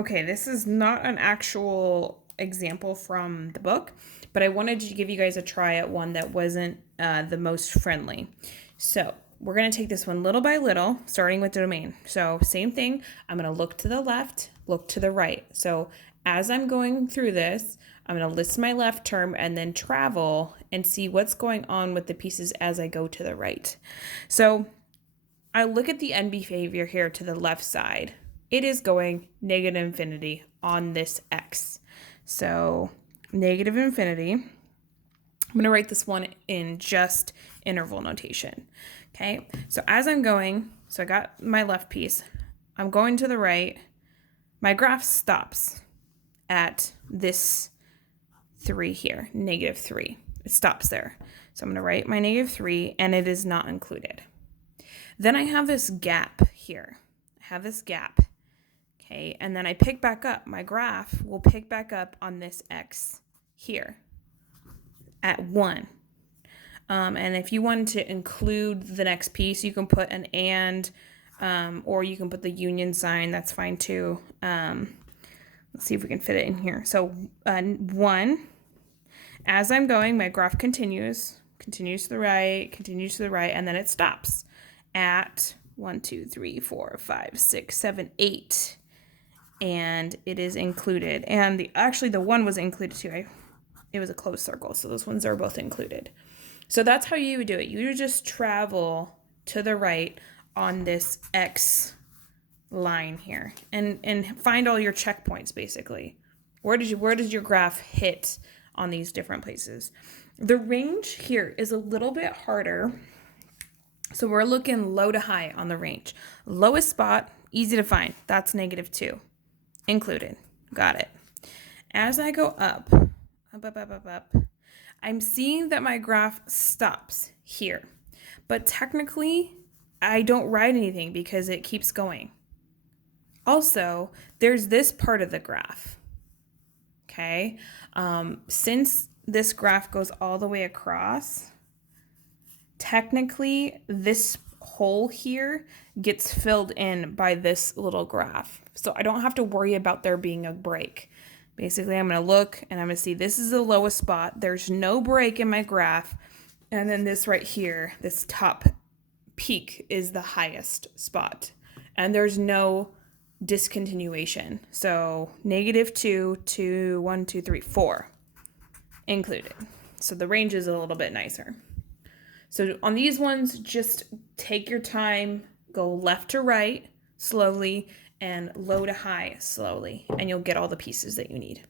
Okay, this is not an actual example from the book, but I wanted to give you guys a try at one that wasn't the most friendly. So we're going to take this one little by little, starting with domain. So same thing, I'm going to look to the left, look to the right. So as I'm going through this, I'm going to list my left term and then travel and see what's going on with the pieces as I go to the right. So I look at the end behavior here to the left side. It is going negative infinity on this x. So negative infinity. I'm going to write this one in just interval notation. Okay, so as I'm going, so I got my left piece, I'm going to the right, my graph stops at this 3 here, -3. It stops there. So I'm going to write my -3, and it is not included. Then I have this gap here. I have this gap. Okay, and then I pick back up. My graph will pick back up on this x here at 1. And if you wanted to include the next piece, you can put an and, or you can put the union sign. That's fine too. Let's see if we can fit it in here. So 1, as I'm going, my graph continues to the right, and then it stops at 1, 2, 3, 4, 5, 6, 7, 8. And it is included. And actually the 1 was included too. It was a closed circle, so those ones are both included. So that's how you would do it. You would just travel to the right on this X line here and find all your checkpoints basically. Where does your graph hit on these different places? The range here is a little bit harder. So we're looking low to high on the range. Lowest spot, easy to find. That's -2. Included. Got it. As I go up, I'm seeing that my graph stops here. But technically, I don't write anything because it keeps going. Also, there's this part of the graph. Okay? Since this graph goes all the way across, technically, this hole here gets filled in by this little graph. So I don't have to worry about there being a break. Basically, I'm going to look and I'm going to see this is the lowest spot. There's no break in my graph. And then this right here, this top peak is the highest spot. And there's no discontinuation. So -2 to 1, 2, 3, 4 included. So the range is a little bit nicer. So on these ones, just take your time, go left to right slowly and low to high slowly, and you'll get all the pieces that you need.